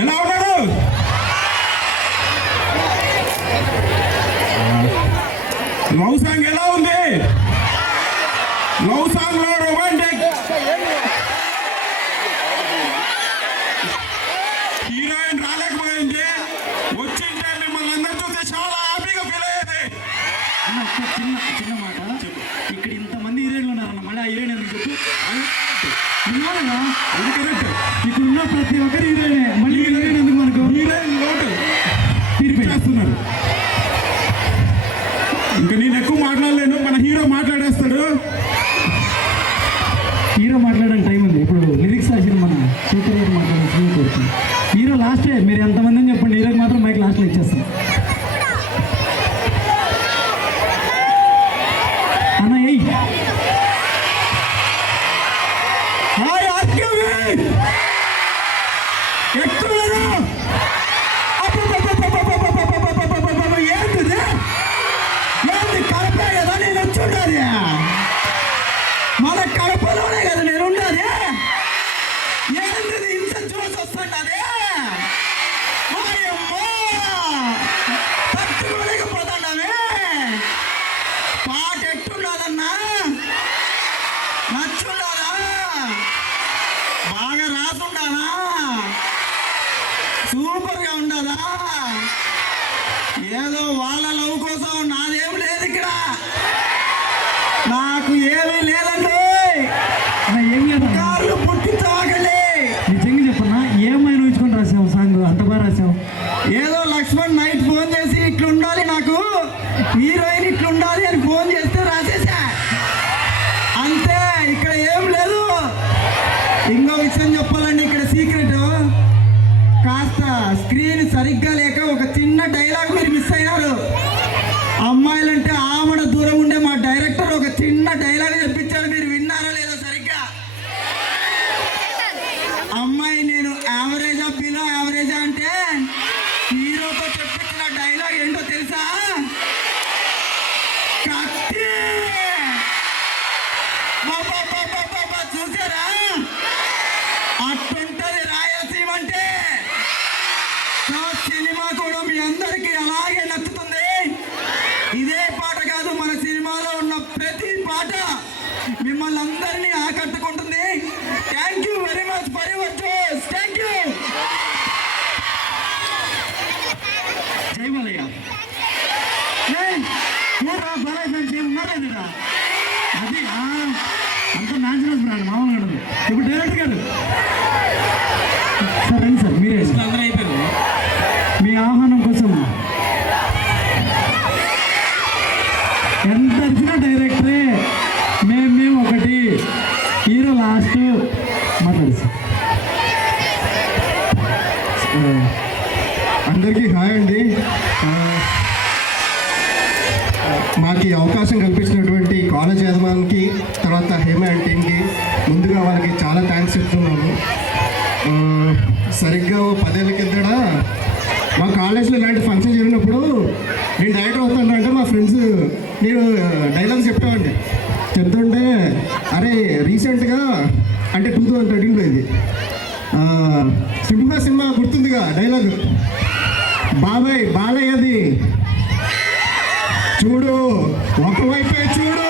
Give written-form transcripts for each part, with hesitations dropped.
ఎలా ఉన్నారు? Love song ఎలా ఉంది? లవ్ సాంగ్ లో రొమాంటిక్ హీరోయిన్ రాలేకపోయింది. వచ్చింటే మిమ్మల్ని అందరూ చూస్తే చాలా హ్యాపీగా ఫీల్ అయ్యేది. చిన్న చిన్న మాట ఇక్కడ ఇంతమంది హీరోయిన్లు ఉన్నారన్న, మళ్ళీ ఆ హీరోయిన్ ఎందుకు చెప్పు? విన్నారా? అది కరెక్ట్. ఇక్కడ ఉన్న ప్రతి ఒక్కరు హీరోయినే, మళ్ళీ హీరోయిన్ ఎందుకు మనకు? హీరోయిన్ లోటు తీర్చేస్తున్నారు. ఇంకా నేను ఎక్కువ మాట్లాడలేను, మన హీరో మాట్లాడేస్తాడు. హీరో మాట్లాడడానికి టైం ఉంది. ఇప్పుడు లిరిక్స్ రాసిన మన సూపర్ హీరో మాట్లాడాల్సింది కోరుతుంది. హీరో లాస్టే, మీరు ఎంతమంది అని చెప్పండి, హీరోకి మాత్రం మైక్ లాస్ట్లో ఇచ్చేస్తాం. అన్న మన కడపలోనే కదా నేను ఉండేది. ఏంటిది ఇంత చూసి వస్తున్నది? తట్టుకోలేకపోతున్నావే. పాట ఎట్టున్నదన్నా? నచ్చున్నదా? బాగా రాసుండానా? సూపర్గా ఉండదా? ఏదో వాళ్ళ లవ్ కోసం నాదేం లేదు ఇక్కడ, నాకు ఏమీ లేదండి. ఏం లేదు, కాళ్ళు పుట్టి తాగలే. నిజంగా చెప్పన్నా, ఏమైనా ఊహించుకొని రాసావు సాంగ్, అంత బాగా రాసావు. ఏదో లక్ష్మణ్ నైట్ ఫోన్ చేసి ఇట్లుండాలి, నాకు హీరోయిన్ ఇట్లుండాలి అని ఫోన్ చేస్తే రాసేసా అంతే. ఇక్కడ ఏం లేదు. ఇంకో విషయం చెప్పాలండి, ఇక్కడ సీక్రెట్ కాస్త స్క్రీన్ సరిగ్గా లేక ఒక చిన్న డైలాగ్ మీరు మిస్ అయ్యారు. అమ్మాయిలంటే ఆమడ దూరం ఉండే మా డైరెక్టర్ ఒక చిన్న డైలాగ్ చెప్పించాడు, మీరు విన్నారా లేదా సరిగ్గా? అమ్మాయి నేను యావరేజా బిలో యావరేజా అంటే హీరోతో చెప్పించిన డైలాగ్ ఏంటో తెలుసా? కత్తి. చూసారా? అట్టుంటది రాయలసీమ అంటే. సినిమా కూడా మీ అందరికీ అలాగే నచ్చుతుంది. ఇదే పాట కాదు, మన సినిమాలో ఉన్న ప్రతి పాట మిమ్మల్ని అందరినీ ఆకట్టుకుంటుంది. Thank you very much for your చూస్. Thank you. జయమలయ్య బాలయ్య ఫ్రెండ్స్ ఏమున్నారా? అది అంత న్యాచురల్ బ్రాండ్, మామూలుగా ఉండదు. ఇప్పుడు డైరెక్టర్ గారు సార్ రండి సార్, మీరే అందరూ అయిపోయారు. మీ ఆహ్వానం కోసం ఎంత అరిచినా డైరెక్టరే, మేము ఒకటి, హీరో లాస్ట్. మాట్లాడు సార్. అందరికీ హాయ్ అండి. మాకు ఈ అవకాశం కల్పించినటువంటి కాలేజ్ యజమానికి, తర్వాత హేమ అండ్ టీమ్కి ముందుగా వాళ్ళకి చాలా థ్యాంక్స్ చెప్తున్నాను. సరిగ్గా 10 ఏళ్ళ కిందట మా కాలేజ్లో ఇలాంటి ఫంక్షన్ జరిగినప్పుడు నేను డైరెక్టర్ అవుతాను అంటే మా ఫ్రెండ్స్ నేను డైలాగ్స్ చెప్పేవాడిని. చెప్తుంటే అరే రీసెంట్గా అంటే 2013లో ఇది సింహ సినిమా గుర్తుందిగా డైలాగ్, బాబాయ్ బాలయ్యది చూడు ఒకవైపే చూడు.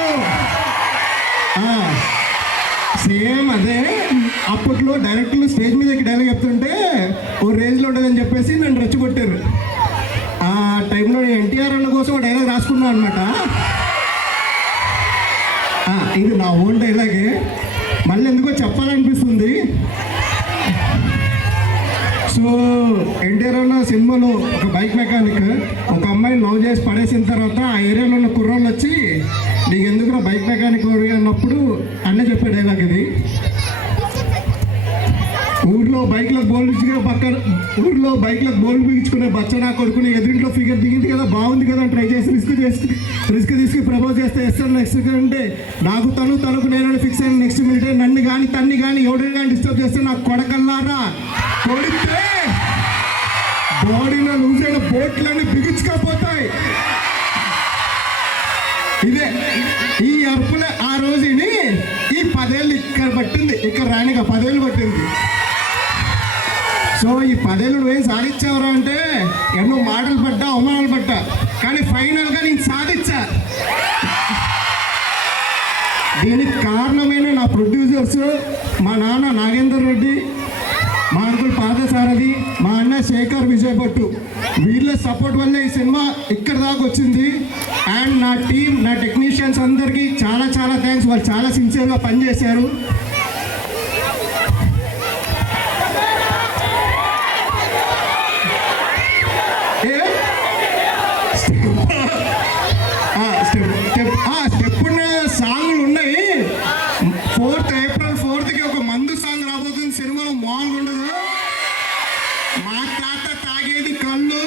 సేమ్ అదే అప్పట్లో డైరెక్టర్లు స్టేజ్ మీద డైలాగ్ చెప్తుంటే ఓ రేంజ్లో ఉండదని చెప్పేసి నన్ను రెచ్చగొట్టారు. ఆ టైంలో నేను ఎన్టీఆర్ అన్న కోసం డైలాగ్ రాసుకున్నాను అనమాట. ఇది నా ఓన్ డైలాగే, మళ్ళీ ఎందుకో చెప్పాలనిపిస్తుంది. సో ఎన్టీఆర్ అన్న సినిమాలో ఒక బైక్ మెకానిక్ ఒక అమ్మాయిని లవ్ చేసి పడేసిన తర్వాత ఆ ఏరియాలో ఉన్న కుర్రోళ్ళు వచ్చి నీకు ఎందుకు బైక్ మెకానిక్ అన్నప్పుడు అన్న చెప్పే డైలాగ్ ఇది. ఊర్లో బైక్లకు బోల్ బిగించుకునే బచ్చనా కొడుకుని ఎదురింట్లో ఫిగర్ దిగింది కదా, బాగుంది కదా ట్రై చేసి రిస్క్ తీసుకు ప్రపోజ్ చేస్తే ఇస్తాను. నెక్స్ట్ అంటే నాకు తనకు నేను ఫిక్స్ అయిన నెక్స్ట్ మినిట్ నన్ను కానీ తన్ని కానీ ఎవరిని కానీ డిస్టర్బ్ చేస్తే నాకు కొడకల్లారా కొడితే బాడీలో లూజ్ అయిన బోట్లన్నీ బిగించుకపోతాయి. ఇదే ఈ అర్పులే ఆ రోజుని ఈ 10 ఏళ్ళు ఇక్కడ పట్టింది, ఇక్కడ రానిగా 10 ఏళ్ళు పట్టింది. సో ఈ 10 ఏళ్ళు నువ్వేం సాధించావురా అంటే ఎన్నో మాటలు పడ్డా అవమానాలు పడ్డా కానీ ఫైనల్గా నేను సాధించా. దీనికి కారణమైన నా ప్రొడ్యూసర్స్, మా నాన్న నాగేందర్ రెడ్డి, మా అంకుల్ పాదసారథి, మా అన్న శేఖర్ విజయభట్టు, వీళ్ళ సపోర్ట్ వల్లే ఈ సినిమా ఇక్కడ దాకా వచ్చింది. అండ్ నా టీం, నా టెక్నీషియన్స్ అందరికీ చాలా చాలా థ్యాంక్స్. వాళ్ళు చాలా సిన్సియర్గా పనిచేశారు. స్టెప్ ఉన్న సాంగ్లు ఉన్నాయి. 4th ఏప్రిల్ 4th ఒక మందు సాంగ్ రాబోతుంది సినిమాలో, మామూలుగా ఉండదు. మా తాత తాగేది కళ్ళు,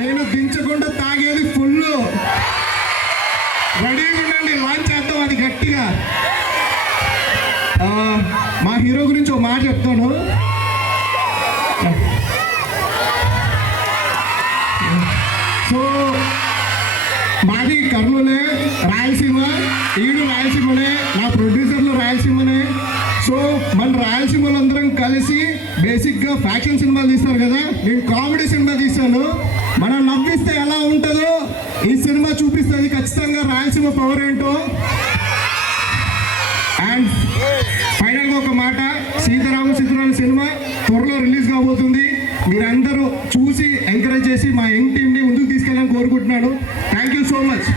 నేను దించకుండా తాగేది ఫుల్. రెడీగా ఉండండి, లాంచ్ చేద్దాం అది గట్టిగా. మా హీరో గురించి ఒక మాట చెప్తాను. సో మాది కర్నూలే, రాయలసీమ, ఈడు రాయలసీమనే, నా ప్రొడ్యూసర్లు రాయలసీమనే. సో మన రాయలసీమలో అందరం కలిసి బేసిక్గా ఫ్యాక్షన్ సినిమాలు తీస్తారు కదా, నేను కామెడీ సినిమా తీశాను. మనం నవ్విస్తే ఎలా ఉంటుందో ఈ సినిమా చూపిస్తుంది ఖచ్చితంగా రాయలసీమ పవర్ ఏంటో. అండ్ ఫైనల్గా ఒక మాట, సీతారామ సినిమా త్వరలో రిలీజ్ కాబోతుంది. మీరందరూ చూసి ఎంకరేజ్ చేసి మా యంగ్ టీమ్ని ముందుకు తీసుకెళ్ళాలని కోరుకుంటున్నాను. Thank you so much.